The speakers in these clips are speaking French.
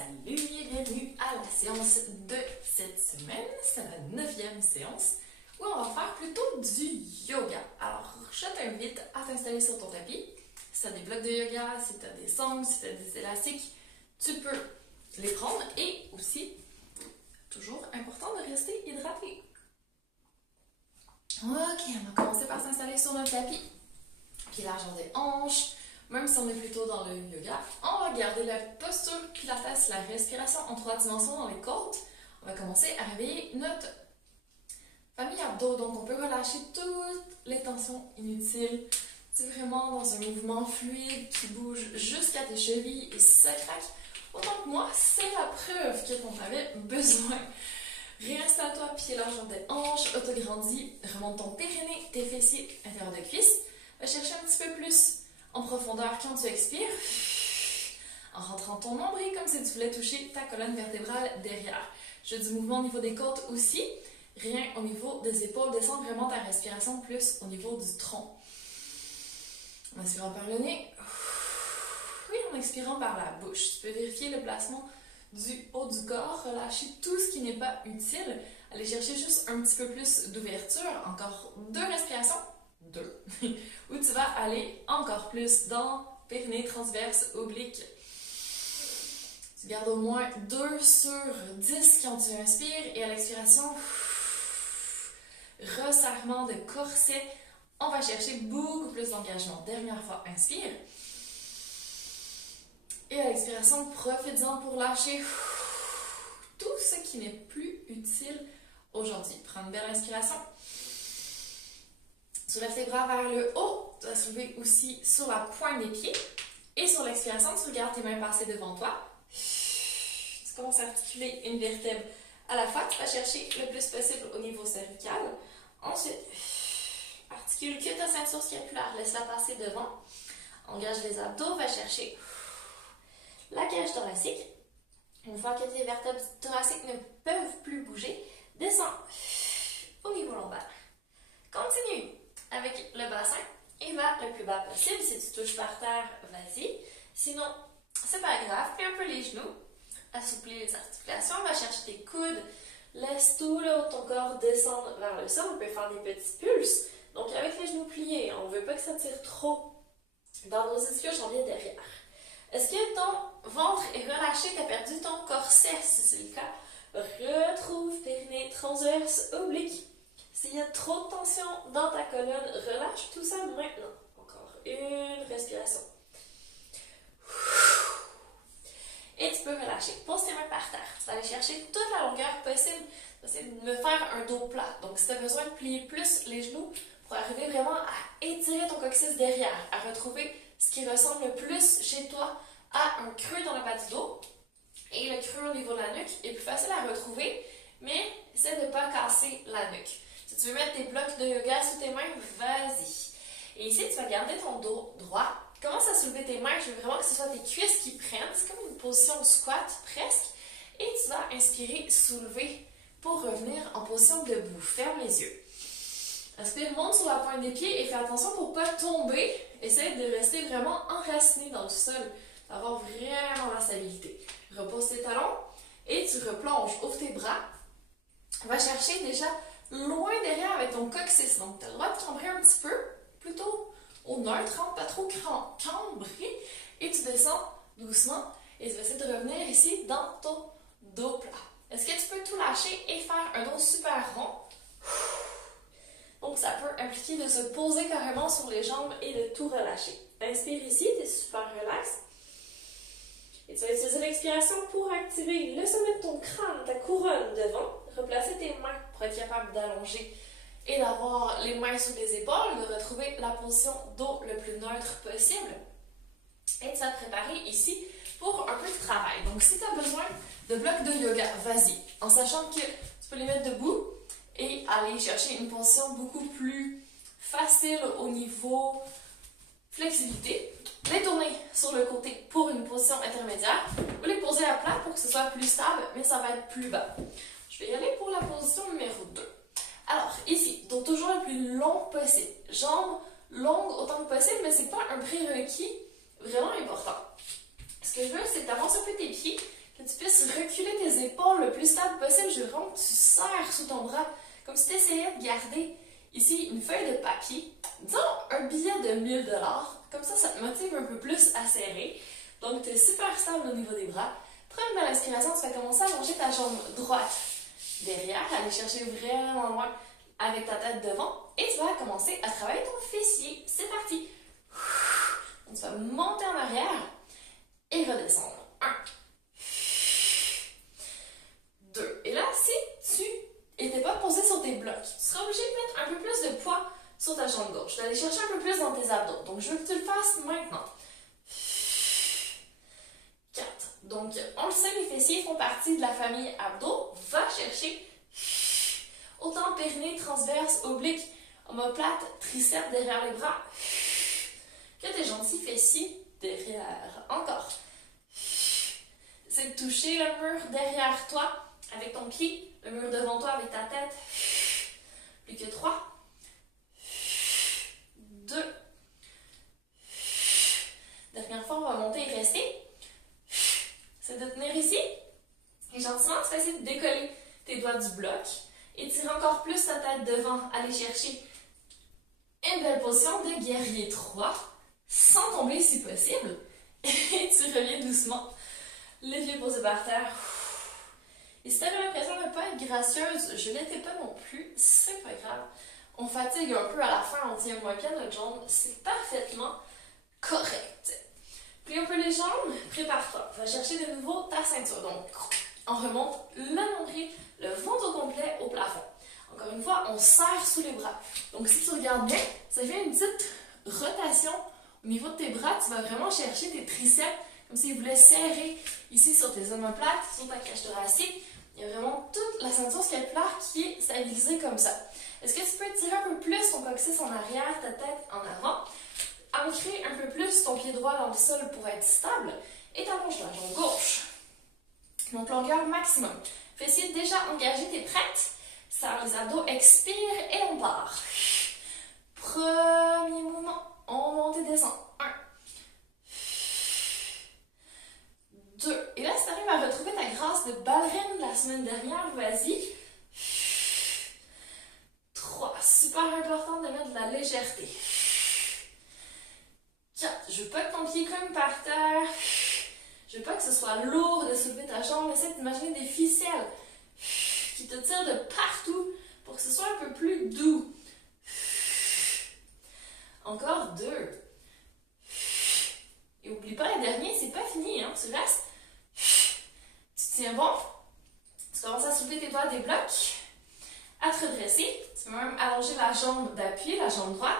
Salut et bienvenue à la séance de cette semaine. C'est la 9e séance où on va faire plutôt du yoga. Alors, je t'invite à t'installer sur ton tapis. Si tu as des blocs de yoga, si tu as des sangles, si tu as des élastiques, tu peux les prendre. Et aussi, toujours important de rester hydraté. Ok, on va commencer par s'installer sur notre tapis. Pieds largeur des hanches. Même si on est plutôt dans le yoga, on va garder la posture pilates, la respiration en 3 dimensions dans les côtes. On va commencer à réveiller notre famille abdos. Donc, on peut relâcher toutes les tensions inutiles. C'est vraiment dans un mouvement fluide qui bouge jusqu'à tes chevilles. Et si ça craque, autant que moi, c'est la preuve que t'en avais besoin. Réinstalle-toi, pieds largeur des hanches, autograndis. Remonte ton périnée, tes fessiers, intérieur de cuisse. Va chercher un petit peu plus en profondeur quand tu expires, en rentrant ton nombril comme si tu voulais toucher ta colonne vertébrale derrière. Je fais du mouvement au niveau des côtes aussi, rien au niveau des épaules. Descends vraiment ta respiration plus au niveau du tronc. En inspirant par le nez, oui, en expirant par la bouche. Tu peux vérifier le placement du haut du corps, relâcher tout ce qui n'est pas utile, aller chercher juste un petit peu plus d'ouverture, encore 2 respirations. 2, où tu vas aller encore plus dans périnée transverse oblique. Tu gardes au moins 2 sur 10 quand tu inspires et à l'expiration, resserrement de corset. On va chercher beaucoup plus d'engagement. Dernière fois, inspire. Et à l'expiration, profites-en pour lâcher tout ce qui n'est plus utile aujourd'hui. Prends une belle inspiration. Soulève tes bras vers le haut, tu vas soulever aussi sur la pointe des pieds. Et sur l'expiration, tu regardes tes mains passer devant toi. Tu commences à articuler une vertèbre à la fois. Tu vas chercher le plus possible au niveau cervical. Ensuite, articule que ta ceinture scapulaire, laisse-la passer devant. Engage les abdos, va chercher la cage thoracique. Une fois que tes vertèbres thoraciques ne peuvent plus bouger, descends au niveau lombaire. Continue avec le bassin et va le plus bas possible. Si tu touches par terre, vas-y. Sinon, c'est pas grave. Plie un peu les genoux. Assouplis les articulations. Va chercher tes coudes. Laisse tout le haut de ton corps descendre vers le sol. On peut faire des petits pulses. Donc, avec les genoux pliés, on ne veut pas que ça tire trop dans nos ischio-jambiers derrière. Est-ce que ton ventre est relâché? Tu as perdu ton corset, si c'est le cas. Retrouve périnée transverse oblique. S'il y a trop de tension dans ta colonne, relâche tout ça maintenant. Encore une respiration. Et tu peux relâcher. Pose tes mains par terre. Tu vas aller chercher toute la longueur possible. Tu vas essayer de me faire un dos plat. Donc, si tu as besoin de plier plus les genoux pour arriver vraiment à étirer ton coccyx derrière, à retrouver ce qui ressemble le plus chez toi à un creux dans le bas du dos. Et le creux au niveau de la nuque est plus facile à retrouver, mais essaie de ne pas casser la nuque. Si tu veux mettre tes blocs de yoga sous tes mains, vas-y. Et ici, tu vas garder ton dos droit. Commence à soulever tes mains. Je veux vraiment que ce soit tes cuisses qui prennent. C'est comme une position squat, presque. Et tu vas inspirer, soulever pour revenir en position debout. Ferme les yeux. Inspire, monte sur la pointe des pieds et fais attention pour ne pas tomber. Essaye de rester vraiment enraciné dans le sol. D'avoir vraiment la stabilité. Repose tes talons et tu replonges. Ouvre tes bras. Va chercher déjà loin derrière avec ton coccyx. Donc, tu as le droit de cambrer un petit peu, plutôt au neutre, hein, pas trop cambré. Et tu descends doucement et tu vas essayer de revenir ici dans ton dos plat. Est-ce que tu peux tout lâcher et faire un dos super rond? Donc, ça peut impliquer de se poser carrément sur les jambes et de tout relâcher. Inspire ici, tu es super relax. Et tu vas utiliser l'expiration pour activer le sommet de ton crâne, ta couronne devant. Replacer tes mains pour être capable d'allonger et d'avoir les mains sous les épaules, de retrouver la position dos le plus neutre possible. Et tu vas te préparer ici pour un peu de travail. Donc, si tu as besoin de blocs de yoga, vas-y. En sachant que tu peux les mettre debout et aller chercher une position beaucoup plus facile au niveau flexibilité. Les tourner sur le côté pour une position intermédiaire ou les poser à plat pour que ce soit plus stable, mais ça va être plus bas. Je vais y aller pour la position numéro 2. Alors, ici, dos toujours le plus long possible. Jambes longues autant que possible, mais ce n'est pas un prérequis vraiment important. Ce que je veux, c'est que tu avances un peu tes pieds, que tu tu puisses reculer tes épaules le plus stable possible. Je veux vraiment que tu serres sous ton bras, comme si tu essayais de garder ici une feuille de papier, disons un billet de 1000 $. Comme ça te motive un peu plus à serrer. Donc, tu es super stable au niveau des bras. Prends une belle inspiration, tu vas commencer à allonger ta jambe droite derrière, aller chercher vraiment loin avec ta tête devant. Et tu vas commencer à travailler ton fessier. C'est parti! Donc, tu vas monter en arrière et redescendre. 1, 2. Et là, si tu n'étais pas posé sur tes blocs, tu seras obligé de mettre un peu plus de poids sur ta jambe gauche. Tu vas aller chercher un peu plus dans tes abdos. Donc, je veux que tu le fasses maintenant. 4. Donc, on le sait, les fessiers font partie de la famille abdos. Va chercher autant périnée, transverse, oblique, omoplate, triceps derrière les bras, que tes gentils fessiers derrière. Encore. C'est de toucher le mur derrière toi avec ton pied, le mur devant toi avec ta tête. Plus que 3. 2. Dernière fois, on va monter et rester. C'est de tenir ici. Et gentiment, tu vas essayer de décoller tes doigts du bloc. Étire encore plus ta tête devant. Aller chercher une belle position de guerrier 3. Sans tomber si possible. Et tu reviens doucement. Les pieds posés par terre. Et si tu avais l'impression de ne pas être gracieuse, je l'étais pas non plus. C'est pas grave. On fatigue un peu à la fin, on tient moins bien notre jambe. C'est parfaitement correct. Plie un peu les jambes, prépare-toi. Va chercher de nouveau ta ceinture. Donc, on remonte le nombril, le ventre au complet au plafond. Encore une fois, on serre sous les bras. Donc, si tu regardes bien, ça fait une petite rotation au niveau de tes bras. Tu vas vraiment chercher tes triceps, comme s'ils voulaient serrer ici sur tes omoplates, sur ta cage thoracique. Il y a vraiment toute la ceinture scapulaire qui est stabilisée comme ça. Est-ce que tu peux tirer un peu plus ton coccyx en arrière, ta tête en avant? Ancrer un peu plus ton pied droit dans le sol pour être stable et t'allonges la jambe gauche. Donc, longueur maximum. Fessiers déjà engagés, t'es prête? Serre les abdos, expire et on part. Premier mouvement, on monte et descend. 1, 2. Et là, si tu arrives à retrouver ta grâce de ballerine de la semaine dernière, vas-y. 3. Super important de mettre de la légèreté. 4. Je veux pas que ton pied cogne par terre. Je veux pas que ce soit lourd de soulever ta jambe. Essaie d'imaginer des ficelles qui te tirent de partout pour que ce soit un peu plus doux. Encore 2. Et oublie pas le dernier, c'est pas fini, hein. Tu restes. Tu tiens bon. Tu commences à soulever tes doigts des blocs. À te redresser. Tu peux même allonger la jambe d'appui, la jambe droite.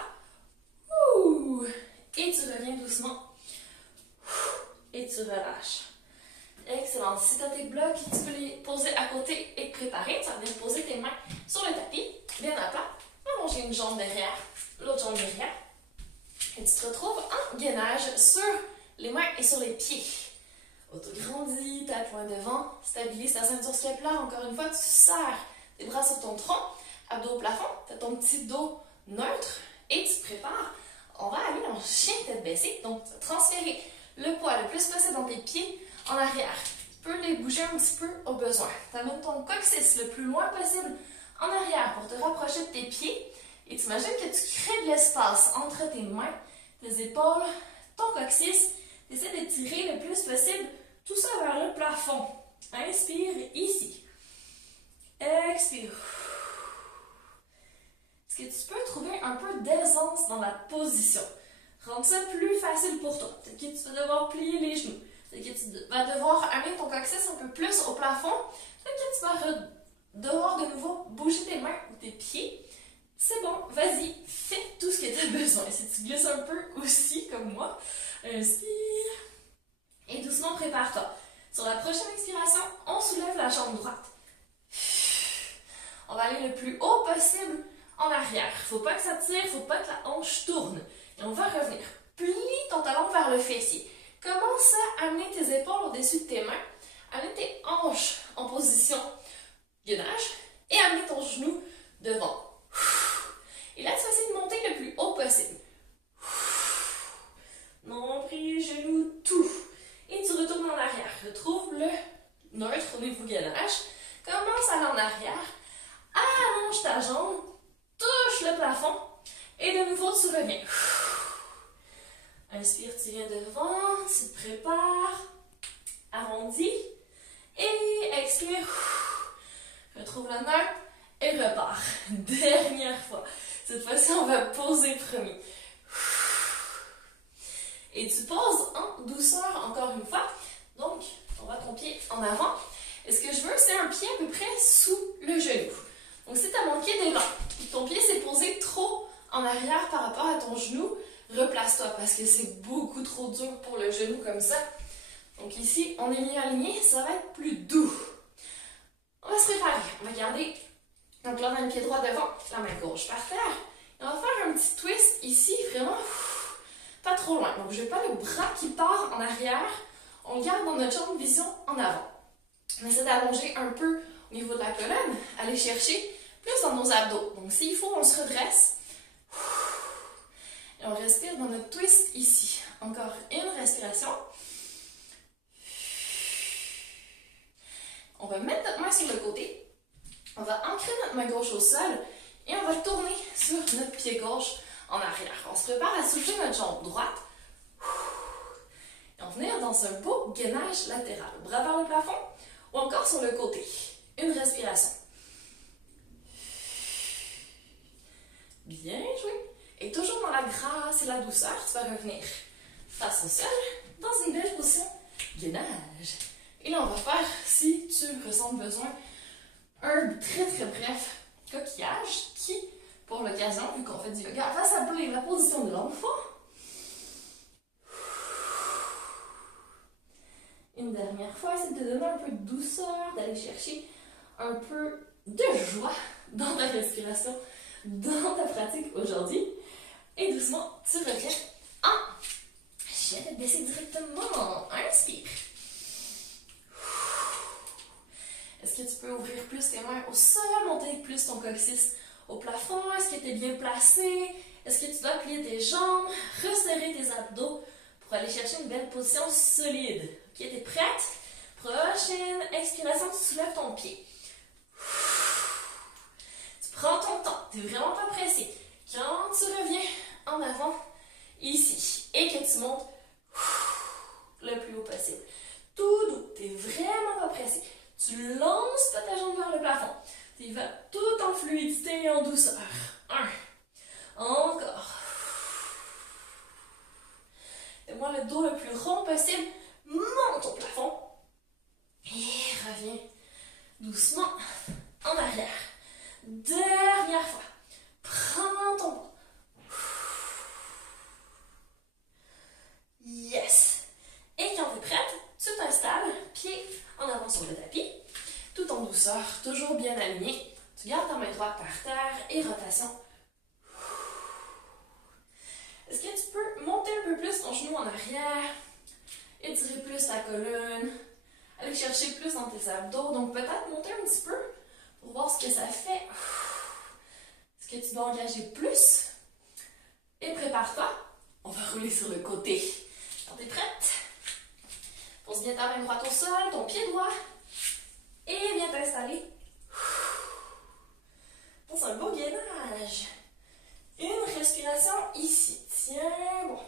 Ouh. Et tu reviens doucement. Et tu relâches. Excellent. Si tu as tes blocs, tu peux les poser à côté et te préparer. Tu vas venir poser tes mains sur le tapis, bien à plat. Allonger une jambe derrière, l'autre jambe derrière. Et tu te retrouves en gainage sur les mains et sur les pieds. Autograndis, tête loin devant, stabilise ta ceinture scapulaire. Encore une fois, tu serres tes bras sur ton tronc, abdos au plafond, tu as ton petit dos neutre et tu te prépares. On va aller en chien tête baissée. Donc, tu vas transférer le poids le plus possible dans tes pieds en arrière. Tu peux les bouger un petit peu au besoin. Tu amènes ton coccyx le plus loin possible en arrière pour te rapprocher de tes pieds. Et tu imagines que tu crées de l'espace entre tes mains, tes épaules, ton coccyx. Tu essaies d'étirer le plus possible tout ça vers le plafond. Inspire ici. Expire. Est-ce que tu peux trouver un peu d'aisance dans la position? Rendre ça plus facile pour toi. Peut-être que tu vas devoir plier les genoux. Peut-être que tu vas devoir amener ton coccyx un peu plus au plafond. Peut-être que tu vas devoir de nouveau bouger tes mains ou tes pieds. C'est bon, vas-y, fais tout ce que tu as besoin. Si tu glisses un peu aussi, comme moi, inspire. Et doucement, prépare-toi. Sur la prochaine expiration, on soulève la jambe droite. On va aller le plus haut possible en arrière. Il ne faut pas que ça tire, il ne faut pas que la hanche tourne. Et on va revenir. Plie ton talon vers le fessier. Commence à amener tes épaules au-dessus de tes mains. Amener tes hanches en position gainage. Et amener ton genou devant. Et là, tu vas essayer de monter le plus haut possible. Nombril, genou, tout. Et tu retournes en arrière. Retrouve neutre au niveau gainage. Commence à aller en arrière, allonge ta jambe, touche le plafond et de nouveau tu reviens. Inspire, tu viens devant, tu te prépares, arrondis et expire. Retrouve le neutre et repars. Dernière fois. Cette fois-ci, on va poser premier. Et tu poses en douceur encore une fois. Donc, on va ton pied en avant. Et ce que je veux, c'est un pied à peu près sous le genou. Donc, si tu as mon pied devant et que ton pied s'est posé trop en arrière par rapport à ton genou, replace-toi parce que c'est beaucoup trop dur pour le genou comme ça. Donc ici, on est mieux aligné, ça va être plus doux. On va se préparer. On va garder, donc là, on a le pied droit devant, la main gauche par terre. Et on va faire un petit twist ici, vraiment pas trop loin. Donc je n'ai pas le bras qui part en arrière. On le garde dans notre champ de vision en avant. On essaie d'allonger un peu au niveau de la colonne, aller chercher plus dans nos abdos. Donc s'il faut, on se redresse. Et on respire dans notre twist ici. Encore une respiration. On va mettre notre main sur le côté. On va ancrer notre main gauche au sol et on va tourner sur notre pied gauche en arrière. On se prépare à soulever notre jambe droite. Et on va venir dans un beau gainage latéral. Bras vers le plafond ou encore sur le côté. Une respiration. Bien joué. Et toujours dans la grâce et la douceur, tu vas revenir face au sol dans une belle position gainage. Et là, on va faire, si tu ressens besoin, un très très bref coquillage qui, pour l'occasion, vu qu'on fait du yoga, va s'appeler la position de l'enfant. Une dernière fois, c'est de te donner un peu de douceur, d'aller chercher un peu de joie dans ta respiration, dans ta pratique aujourd'hui. Et doucement, tu reviens en... Je vais te baisser directement. Inspire. Est-ce que tu peux ouvrir plus tes mains au sol, monter plus ton coccyx au plafond? Est-ce que tu es bien placé? Est-ce que tu dois plier tes jambes, resserrer tes abdos pour aller chercher une belle position solide? Ok, tu es prête? Prochaine expiration, tu soulèves ton pied. Tu prends ton temps, tu n'es vraiment pas pressé. Quand tu reviens en avant, ici, et que tu montes le plus haut possible. Tout doux, tu n'es vraiment pas pressé. Tu lances pas ta jambe vers le plafond. Tu y vas tout en fluidité et en douceur. 1. Encore. Fais-moi le dos le plus rond possible. Monte au plafond. Et reviens doucement en arrière. Dernière fois. Prends ton temps. Yes. Et quand tu es prête, tu t'installes, pied en avant sur le tapis, tout en douceur, toujours bien aligné. Tu gardes ta main droite par terre et rotation. Est-ce que tu peux monter un peu plus ton genou en arrière, étirer plus ta colonne, aller chercher plus dans tes abdos, donc peut-être monter un petit peu pour voir ce que ça fait. Est-ce que tu dois engager plus? Et prépare-toi, on va rouler sur le côté. Quand tu es prête, pose bien ta main droite au sol, ton pied droit, et viens t'installer dans un beau gainage. Une respiration ici. Tiens, bon.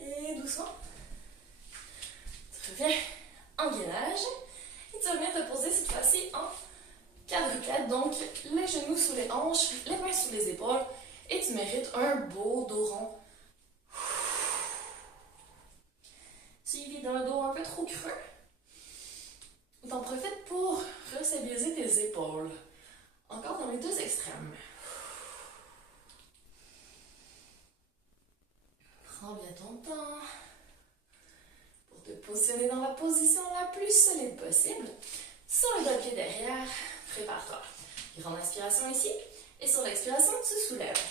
Et doucement, tu reviens en gainage et tu vas venir te poser cette fois-ci en quadrupède. Donc, les genoux sous les hanches, les mains sous les épaules et tu mérites un beau dos rond. Suivi d'un dos un peu trop creux. T'en profites pour restabiliser tes épaules. Encore dans les deux extrêmes. Prends bien ton temps pour te positionner dans la position la plus solide possible. Sur les deux pieds derrière, prépare-toi. Grande inspiration ici. Et sur l'expiration, tu soulèves.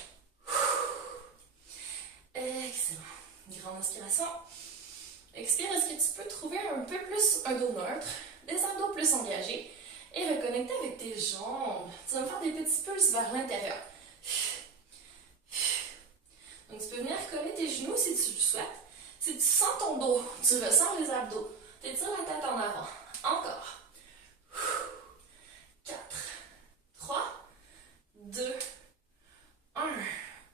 Excellent. Grande inspiration. Expire, est-ce que tu peux trouver un peu plus un dos neutre, des abdos plus engagés et reconnecter avec tes jambes. Tu vas me faire des petits pulses vers l'intérieur. Donc, tu peux venir coller tes genoux si tu le souhaites. Si tu sens ton dos, tu ressens les abdos. Tu étires la tête en avant. Encore. 4, 3, 2, 1.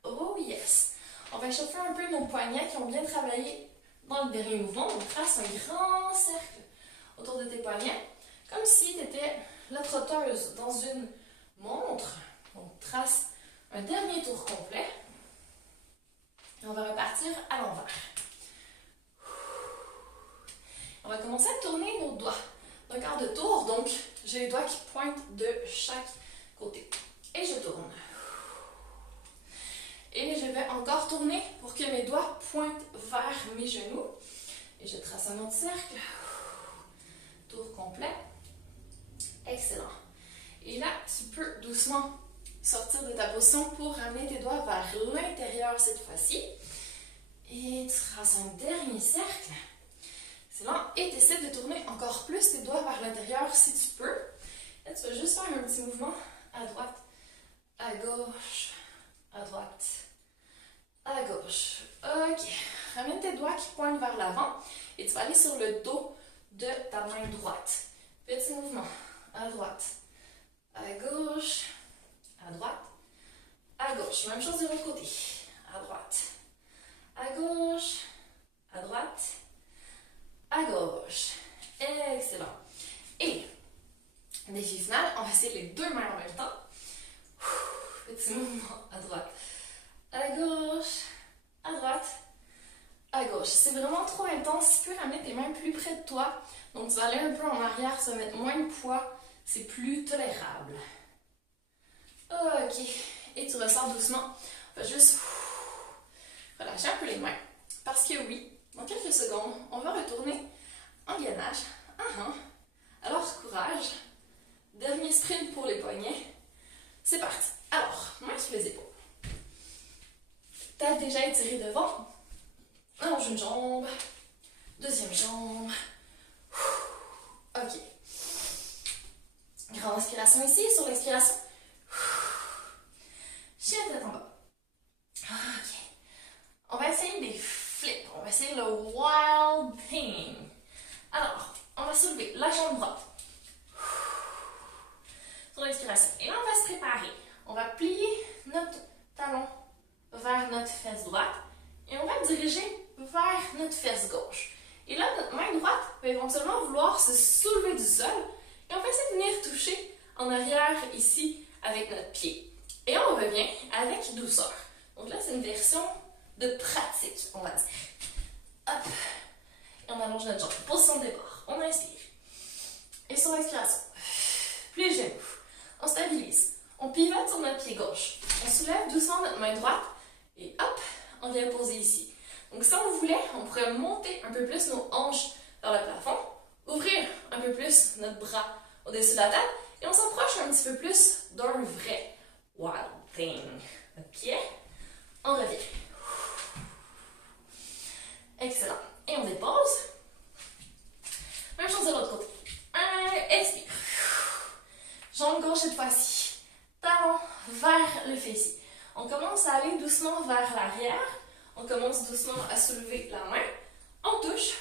Oh yes! On va échauffer un peu nos poignets qui ont bien travaillé dans le dernier mouvement. On trace un grand cercle autour de tes poignets, comme si tu étais la trotteuse dans une montre. Donc, trace un dernier tour complet. Et on va repartir à l'envers. On va commencer à tourner nos doigts d'un quart de tour. Donc, j'ai les doigts qui pointent de chaque côté. Et je tourne. Et je vais encore tourner pour que mes doigts pointent vers mes genoux. Et je trace un autre cercle. Tour complet. Excellent. Et là, tu peux doucement sortir de ta position pour ramener tes doigts vers l'intérieur cette fois-ci. Et tu traces un dernier cercle. Excellent. Et tu essaies de tourner encore plus tes doigts vers l'intérieur si tu peux. Là, tu vas juste faire un petit mouvement à droite, à gauche, à droite, à gauche. Ok. Ramène tes doigts qui pointent vers l'avant et tu vas aller sur le dos de ta main droite. Petit mouvement. À droite, à gauche, à droite, à gauche. Même chose de l'autre côté. À droite, à gauche, à droite, à gauche. Excellent. Et, défi final, on va essayer les deux mains en même temps. Petit mouvement à droite, à gauche, à droite, à gauche. C'est vraiment trop intense. Tu peux ramener tes mains plus près de toi. Donc, tu vas aller un peu en arrière, tu vas mettre moins de poids. C'est plus tolérable. Ok. Et tu ressors doucement. On va juste relâcher un peu les mains. Parce que oui, dans quelques secondes, on va retourner en gainage. Alors, courage. Dernier sprint pour les poignets. C'est parti. Alors, main sur les épaules. Tête déjà étirée devant. Allonge une jambe. Deuxième jambe. Ok. Grande inspiration ici. Sur l'expiration. Chien tête en bas. Ok. On va essayer des flips. On va essayer le wild thing. Alors, on va soulever la jambe droite. Sur l'expiration. Et là, on va se préparer. On va plier notre talon vers notre fesse droite. Et on va diriger vers notre fesse gauche. Et là, notre main droite va éventuellement vouloir se soulever du sol. Et on va essayer de venir toucher en arrière ici avec notre pied. Et on revient avec douceur. Donc là, c'est une version de pratique, on va dire. Hop. Et on allonge notre jambe. Position de départ. On inspire. Et sur l'expiration, plie les genoux. On stabilise. On pivote sur notre pied gauche. On soulève doucement notre main droite. Et hop, on vient poser ici. Donc si on voulait, on pourrait monter un peu plus nos hanches vers le plafond, ouvrir un peu plus notre bras au-dessus de la tête, et on s'approche un petit peu plus d'un vrai wild thing. Ok? On revient. Excellent. Et on dépose. Même chose de l'autre côté. Expire. Jambe gauche cette fois-ci. Talon vers le fessier. On commence à aller doucement vers l'arrière. On commence doucement à soulever la main. On touche.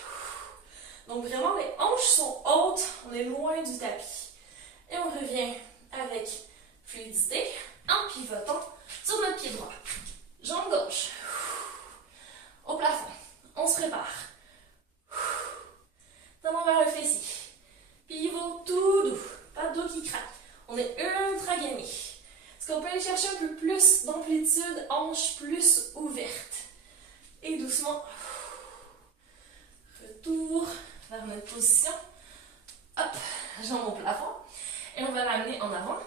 Donc vraiment, les hanches sont hautes. On est loin du tapis. Et on revient avec fluidité en pivotant sur notre pied droit. Jambe gauche. Au plafond. On se prépare. Talon vers le fessier. Pivot tout doux. Pas de dos qui craque. On est ultra gainé. Est-ce qu'on peut aller chercher un peu plus d'amplitude, hanche plus ouverte? Et doucement, retour vers notre position. Hop, jambe au plafond. Et on va l'amener en avant.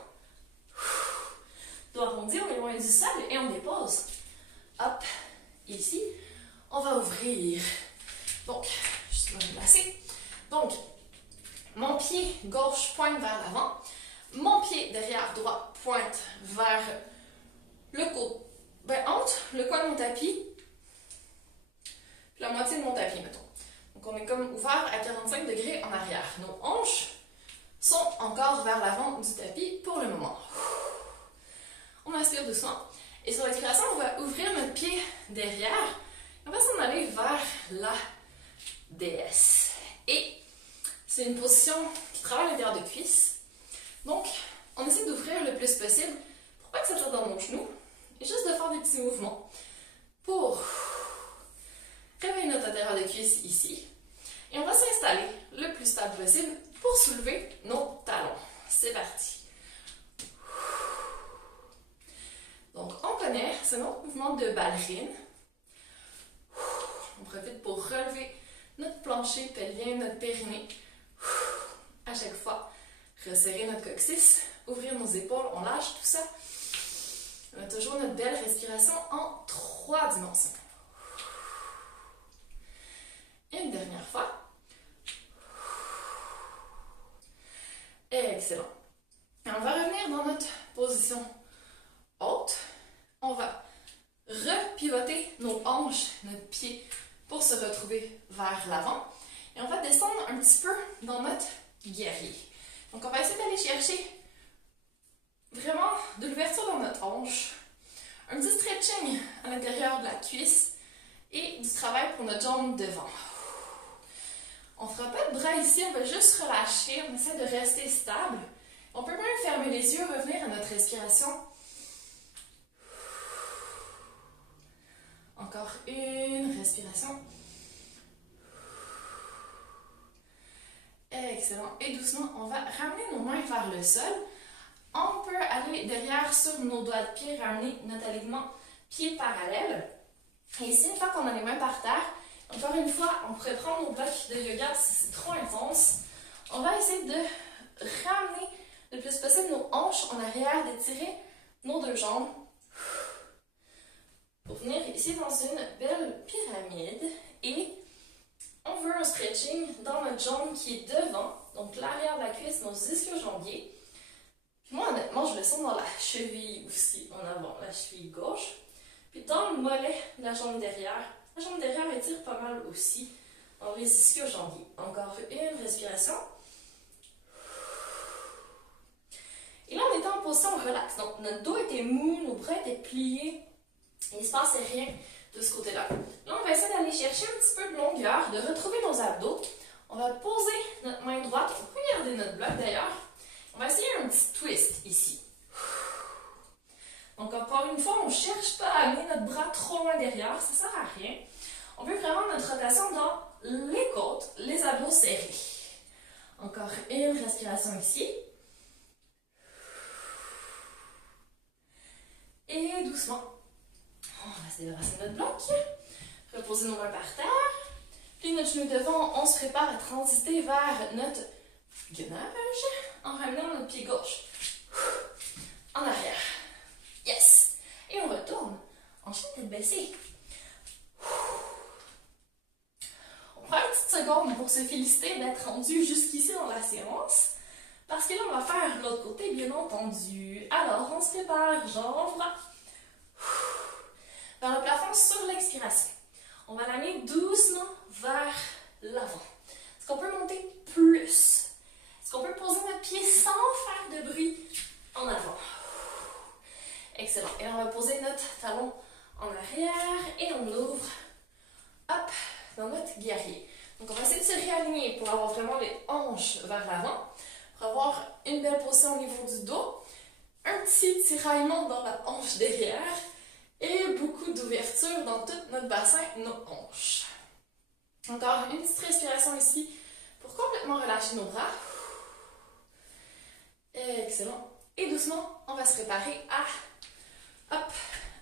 Dos arrondi, on est loin du sol et on dépose. Hop, ici, on va ouvrir. Donc, je vais me placer. Donc, mon pied gauche pointe vers l'avant. Mon pied derrière droit pointe vers le côté. Entre le coin de mon tapis et la moitié de mon tapis, mettons. Donc, on est comme ouvert à 45 degrés en arrière. Nos hanches sont encore vers l'avant du tapis pour le moment. On inspire doucement. Et sur l'expiration, on va ouvrir notre pied derrière. On va s'en aller vers la DS. Et c'est une position qui travaille à l'intérieur de cuisse. Donc, on essaie d'ouvrir le plus possible pour pas que ça tire dans mon genou. Et juste de faire des petits mouvements pour réveiller notre intérieur de cuisse ici. Et on va s'installer le plus stable possible pour soulever nos talons. C'est parti. Donc, on connaît, c'est notre mouvement de ballerine. On profite pour relever notre plancher pelvien, notre périnée. À chaque fois, resserrer notre coccyx, ouvrir nos épaules, on lâche tout ça. On a toujours notre belle respiration en 3 dimensions. Une dernière fois. Excellent. On va revenir dans notre position haute. On va repivoter nos hanches, notre pied, pour se retrouver vers l'avant. Et on va descendre un petit peu dans notre guerrier. Donc, on va essayer d'aller chercher vraiment de l'ouverture dans notre hanche, un petit stretching à l'intérieur de la cuisse et du travail pour notre jambe devant. On ne fera pas de bras ici, on va juste relâcher, on essaie de rester stable. On peut même fermer les yeux, revenir à notre respiration. Encore une respiration. Excellent. Et doucement, on va ramener nos mains vers le sol. On peut aller derrière sur nos doigts de pied, ramener notre alignement pied parallèle. Et ici, une fois qu'on a les mains par terre, encore une fois, on pourrait prendre nos blocs de yoga si c'est trop intense. On va essayer de ramener le plus possible nos hanches en arrière, d'étirer nos 2 jambes. Pour venir ici dans une belle pyramide. Et on veut un stretching dans notre jambe qui est devant, donc l'arrière de la cuisse, nos ischio-jambiers. Moi, honnêtement, je le sens dans la cheville aussi, en avant, la cheville gauche. Puis dans le mollet de la jambe derrière. La jambe derrière étire pas mal aussi dans les ischio-jambiers. Encore une respiration. Et là, on était en position relax. Donc, notre dos était mou, nos bras étaient pliés. Il ne se passait rien de ce côté-là. Là, on va essayer d'aller chercher un petit peu de longueur, de retrouver nos abdos. On va poser notre main droite. On peut garder notre bloc d'ailleurs. On va essayer un petit twist ici. Donc, encore une fois, on ne cherche pas à amener notre bras trop loin derrière. Ça ne sert à rien. On veut vraiment notre rotation dans les côtes, les abdos serrés. Encore une respiration ici. Et doucement, on va se débarrasser de notre bloc. Reposer nos mains par terre. Puis notre genou devant, on se prépare à transiter vers notre gainage en ramenant notre pied gauche en arrière. Yes! Et on retourne. Enchaîne tête baissée. On prend une petite seconde pour se féliciter d'être rendu jusqu'ici dans la séance. Parce que là, on va faire l'autre côté, bien entendu. Alors, on se prépare, jambes, bras. Vers le plafond sur l'expiration. On va l'amener doucement vers l'avant. Est-ce qu'on peut monter plus? Est-ce qu'on peut poser notre pied sans faire de bruit en avant? Excellent. Et on va poser notre talon en arrière et on ouvre, hop, dans notre guerrier. Donc, on va essayer de se réaligner pour avoir vraiment les hanches vers l'avant, pour avoir une belle position au niveau du dos, un petit tiraillement dans la hanche derrière et beaucoup d'ouverture dans tout notre bassin, nos hanches. Encore une petite respiration ici pour complètement relâcher nos bras. Excellent. Et doucement, on va se préparer à, hop,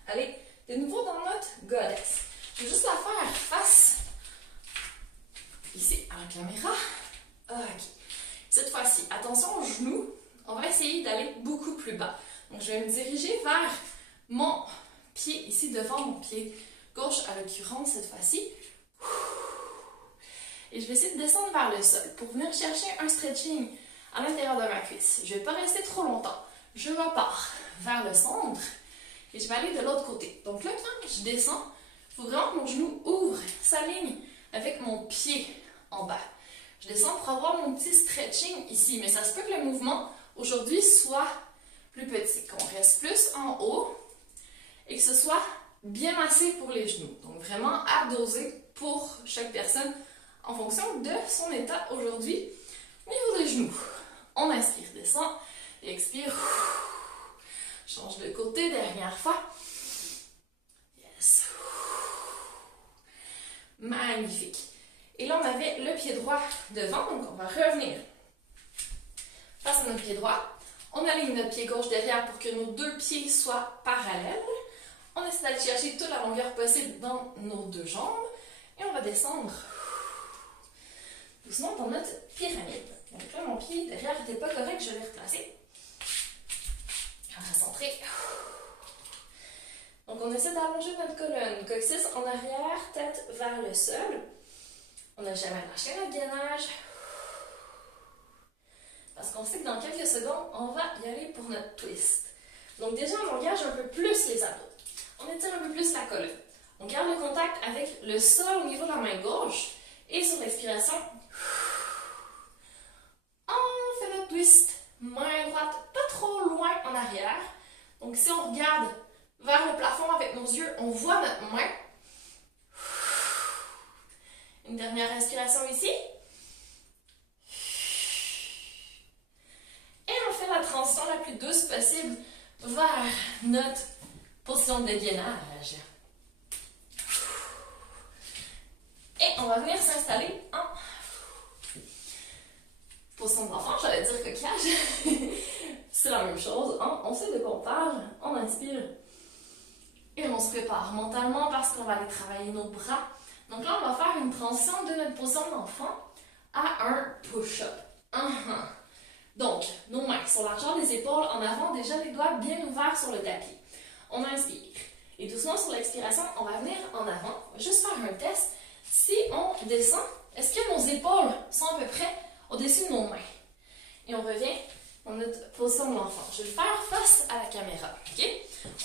aller de nouveau dans notre goddess. Je vais juste la faire face, ici, à la caméra. Ok. Cette fois-ci, attention aux genoux. On va essayer d'aller beaucoup plus bas. Donc, je vais me diriger vers mon pied, ici, devant mon pied gauche, à l'occurrence, cette fois-ci. Et je vais essayer de descendre vers le sol pour venir chercher un stretching à l'intérieur de ma cuisse. Je ne vais pas rester trop longtemps. Je repars vers le centre et je vais aller de l'autre côté. Donc là, quand je descends, il faut vraiment que mon genou ouvre, s'aligne avec mon pied en bas. Je descends pour avoir mon petit stretching ici, mais ça se peut que le mouvement aujourd'hui soit plus petit, qu'on reste plus en haut et que ce soit bien massé pour les genoux. Donc vraiment à doser pour chaque personne en fonction de son état aujourd'hui au niveau des genoux. On inspire, descend, et expire. Change de côté, dernière fois. Yes. Magnifique. Et là, on avait le pied droit devant, donc on va revenir face à notre pied droit. On aligne notre pied gauche derrière pour que nos deux pieds soient parallèles. On essaie d'aller chercher toute la longueur possible dans nos deux jambes. Et on va descendre doucement dans notre pyramide. Donc là, mon pied derrière n'était pas correct, je l'ai replacé. On va centrer. Donc on essaie d'allonger notre colonne. Coccyx en arrière, tête vers le sol. On n'a jamais lâché notre gainage. Parce qu'on sait que dans quelques secondes, on va y aller pour notre twist. Donc déjà, on engage un peu plus les abdos. On étire un peu plus la colonne. On garde le contact avec le sol au niveau de la main gauche. Et sur l'expiration, on fait notre twist. Main droite, pas trop loin en arrière. Donc si on regarde vers le plafond avec nos yeux, on voit notre main. Une dernière respiration ici. Et on fait la transition la plus douce possible vers notre position de gainage. Et on va venir s'installer en position d'enfant, j'allais dire coquillage. C'est la même chose, hein? On sait de quoi on parle, on inspire et on se prépare mentalement parce qu'on va aller travailler nos bras. Donc là, on va faire une transition de notre position d'enfant à un push-up. Donc, nos mains sur la largeur des épaules en avant, déjà les doigts bien ouverts sur le tapis. On inspire. Et doucement sur l'expiration, on va venir en avant. On va juste faire un test. Si on descend, est-ce que nos épaules sont à peu près au-dessus de nos mains? Et on revient dans notre position de l'enfant. Je vais le faire face à la caméra. OK?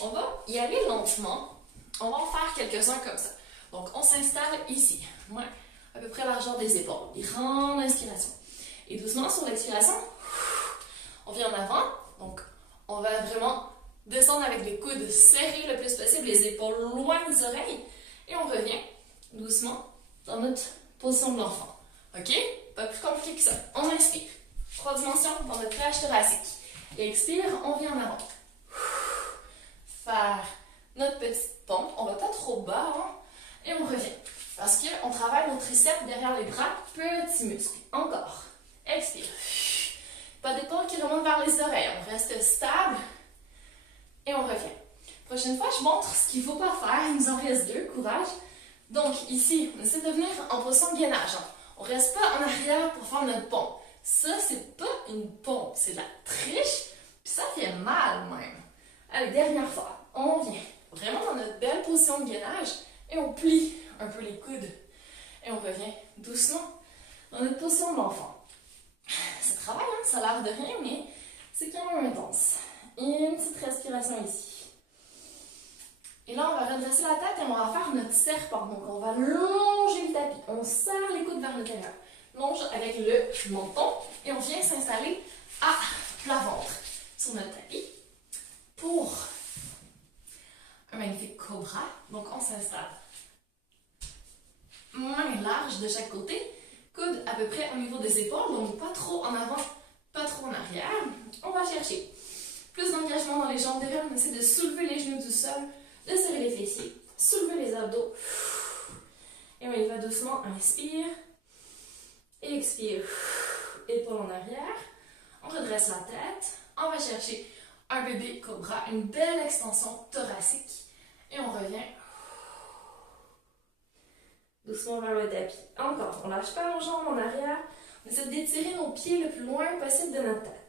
On va y aller lentement. On va en faire quelques-uns comme ça. Donc, on s'installe ici. Mains à peu près largeur des épaules. Grande inspiration. Et doucement, sur l'expiration, on vient en avant. Donc, on va vraiment descendre avec les coudes serrés le plus possible, les épaules loin des oreilles. Et on revient doucement dans notre position de l'enfant. OK? Pas plus compliqué que ça. On inspire. 3 dimensions dans notre cage thoracique. Et expire, on vient en avant. Faire notre petite pompe. On va pas trop bas, hein? Et on revient. Parce qu'on travaille nos triceps derrière les bras. Petit muscle. Encore. Expire. Pas d'épaule qui remonte vers les oreilles. On reste stable. Et on revient. Prochaine fois, je montre ce qu'il ne faut pas faire. Il nous en reste 2. Courage. Donc, ici, on essaie de venir en position de gainage. On ne reste pas en arrière pour faire notre pompe. Ça, c'est pas une pompe. C'est de la triche. Puis ça fait mal même. Allez, dernière fois. On vient vraiment dans notre belle position de gainage. Et on plie un peu les coudes. Et on revient doucement dans notre position d'enfant. Ça travaille, hein? Ça a l'air de rien, mais c'est quand même intense. Et une petite respiration ici. Et là, on va redresser la tête et on va faire notre serpent. Donc, on va longer le tapis. On serre les coudes vers l'intérieur. Longe avec le menton. Et on vient s'installer à plat ventre sur notre tapis pour un magnifique cobra. Donc, on s'installe. Mains larges de chaque côté. Coude à peu près au niveau des épaules, donc pas trop en avant, pas trop en arrière. On va chercher plus d'engagement dans les jambes derrière. On essaie de soulever les genoux du sol, de serrer les fessiers, soulever les abdos. Et on y va doucement. Inspire. Expire. Épaules en arrière. On redresse la tête. On va chercher un bébé cobra, une belle extension thoracique. Et on revient doucement vers le tapis. Encore, on ne lâche pas nos jambes en arrière. On essaie d'étirer nos pieds le plus loin possible de notre tête.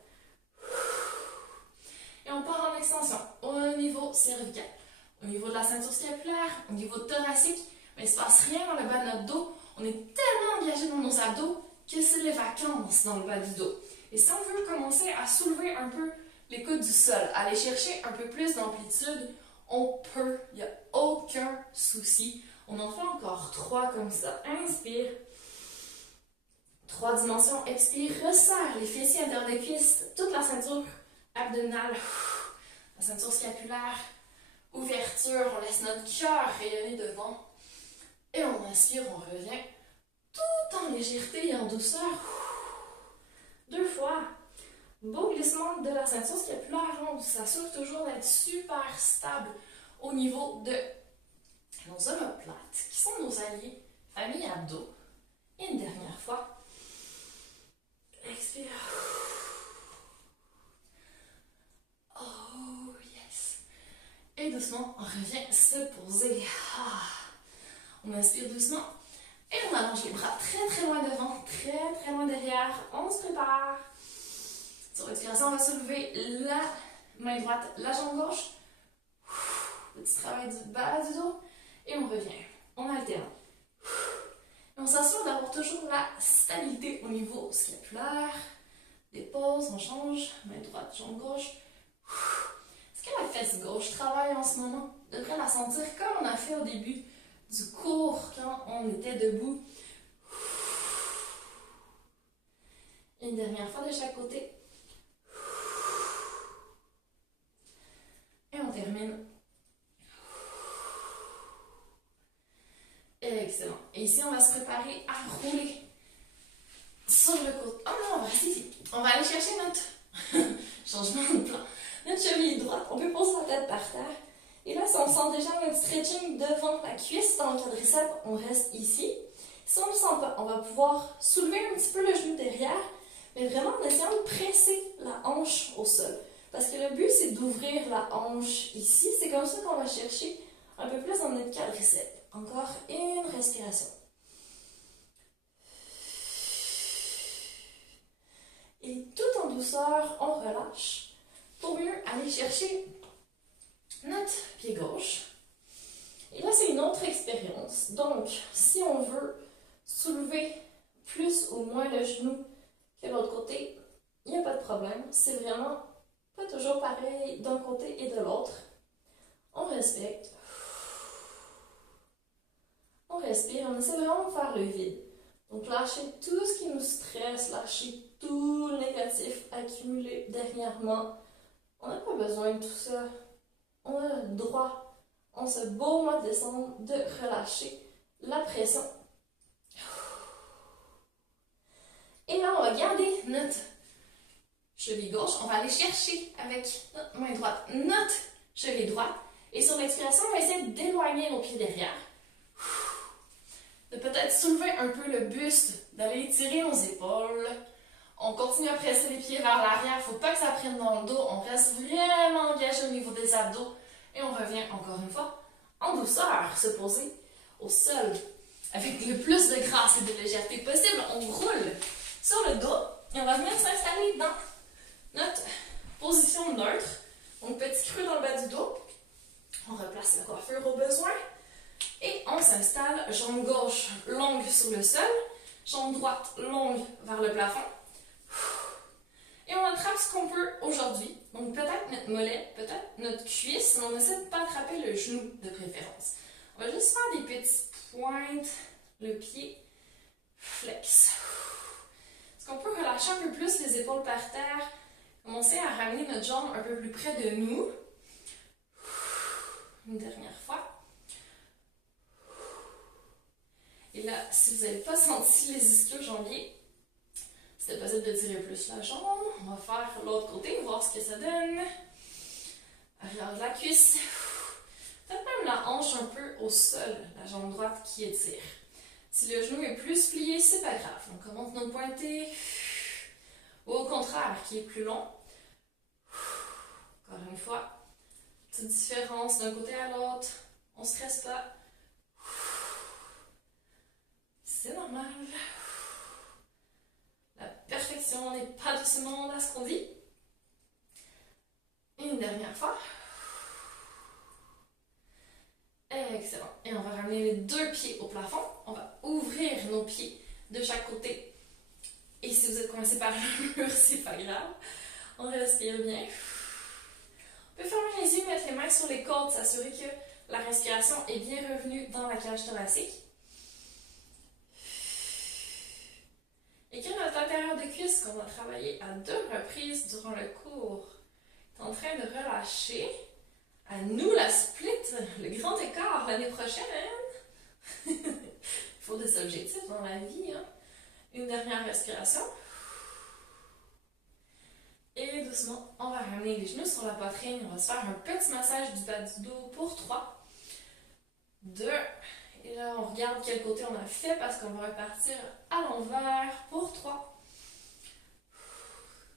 Et on part en extension au niveau cervical, au niveau de la ceinture scapulaire, au niveau thoracique. Mais il ne se passe rien dans le bas de notre dos. On est tellement engagé dans nos abdos que c'est les vacances dans le bas du dos. Et si on veut commencer à soulever un peu les coudes du sol, aller chercher un peu plus d'amplitude, on peut. Il n'y a aucun souci. On en fait encore 3 comme ça. Inspire. 3 dimensions. Expire. Resserre les fessiers intérieurs des cuisses. Toute la ceinture abdominale. La ceinture scapulaire. Ouverture. On laisse notre cœur rayonner devant. Et on inspire. On revient tout en légèreté et en douceur. 2 fois. Beau glissement de la ceinture scapulaire. On s'assure toujours d'être super stable au niveau de nos omoplates, qui sont nos alliés, famille abdos. Et une dernière fois. Expire. Oh yes. Et doucement, on revient se poser. On inspire doucement. Et on allonge les bras très loin devant, très loin derrière. On se prépare. Sur l'expiration, on va soulever la main droite, la jambe gauche. Petit travail du bas du dos. Et on revient. On alterne. Et on s'assure d'avoir toujours la stabilité au niveau scapulaire. Des pauses, on change. Main droite, jambe gauche. Est-ce que la fesse gauche travaille en ce moment? On devrait la sentir comme on a fait au début du cours quand on était debout. Une dernière fois de chaque côté. Et on termine. Excellent. Et ici, on va se préparer à rouler sur le côté. Oh non, on va aller chercher notre changement de plan. Notre cheville droite, on peut poser la tête par terre. Et là, si on sent déjà un stretching devant la cuisse dans le quadriceps, on reste ici. Si on ne le sent pas, on va pouvoir soulever un petit peu le genou derrière, mais vraiment en essayant de presser la hanche au sol. Parce que le but, c'est d'ouvrir la hanche ici. C'est comme ça qu'on va chercher un peu plus dans notre quadriceps. Encore une respiration. Et tout en douceur, on relâche pour mieux aller chercher notre pied gauche. Et là, c'est une autre expérience. Donc, si on veut soulever plus ou moins le genou que l'autre côté, il n'y a pas de problème. C'est vraiment pas toujours pareil d'un côté et de l'autre. On respecte. On respire. On essaie vraiment de faire le vide. Donc, lâcher tout ce qui nous stresse, lâcher tout le négatif accumulé dernièrement. On n'a pas besoin de tout ça. On a le droit, en ce beau mois de décembre, de relâcher la pression. Et là, on va garder notre cheville gauche. On va aller chercher avec notre main droite notre cheville droite. Et sur l'expiration, on va essayer d'éloigner nos pieds derrière. De peut-être soulever un peu le buste, d'aller étirer nos épaules. On continue à presser les pieds vers l'arrière. Il ne faut pas que ça prenne dans le dos. On reste vraiment engagé au niveau des abdos. Et on revient encore une fois en douceur, se poser au sol avec le plus de grâce et de légèreté possible. On roule sur le dos et on va venir s'installer dans notre position neutre. Donc, petit creux dans le bas du dos. On replace la coiffure au besoin. Et on s'installe, jambe gauche longue sur le sol, jambe droite longue vers le plafond. Et on attrape ce qu'on peut aujourd'hui. Donc peut-être notre mollet, peut-être notre cuisse, mais on essaie de ne pas attraper le genou de préférence. On va juste faire des petites pointes, le pied flex. Est-ce qu'on peut relâcher un peu plus les épaules par terre? Commencer à ramener notre jambe un peu plus près de nous. Une dernière fois. Et là, si vous n'avez pas senti les ischio-jambiers, c'est possible de tirer plus la jambe. On va faire l'autre côté, voir ce que ça donne. Arrière de la cuisse. Peut-être même la hanche un peu au sol, la jambe droite qui étire. Si le genou est plus plié, c'est pas grave. On commence notre pointé. Ou au contraire, qui est plus long. Encore une fois, petite différence d'un côté à l'autre. On ne stresse pas. C'est normal. La perfection n'est pas de ce monde à ce qu'on dit. Et une dernière fois. Excellent. Et on va ramener les deux pieds au plafond. On va ouvrir nos pieds de chaque côté. Et si vous êtes coincé par le mur, c'est pas grave. On respire bien. On peut fermer les yeux, mettre les mains sur les côtes, s'assurer que la respiration est bien revenue dans la cage thoracique. Et que notre intérieur de cuisse, qu'on a travaillé à 2 reprises durant le cours, est en train de relâcher. À nous, la split, le grand écart l'année prochaine. Il faut des objectifs dans la vie. Hein? Une dernière respiration. Et doucement, on va ramener les genoux sur la poitrine. On va se faire un petit massage du bas du dos pour 3, 2, et là on regarde quel côté on a fait parce qu'on va repartir à l'envers pour 3,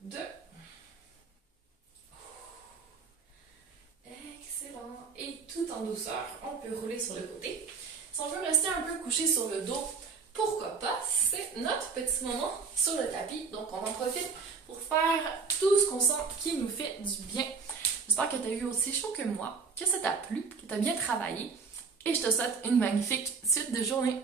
2. Excellent. Et tout en douceur, on peut rouler sur le côté. Si on veut rester un peu couché sur le dos, pourquoi pas? C'est notre petit moment sur le tapis. Donc, on en profite pour faire tout ce qu'on sent qui nous fait du bien. J'espère que tu as eu aussi chaud que moi, que ça t'a plu, que tu as bien travaillé. Et je te souhaite une magnifique suite de journée.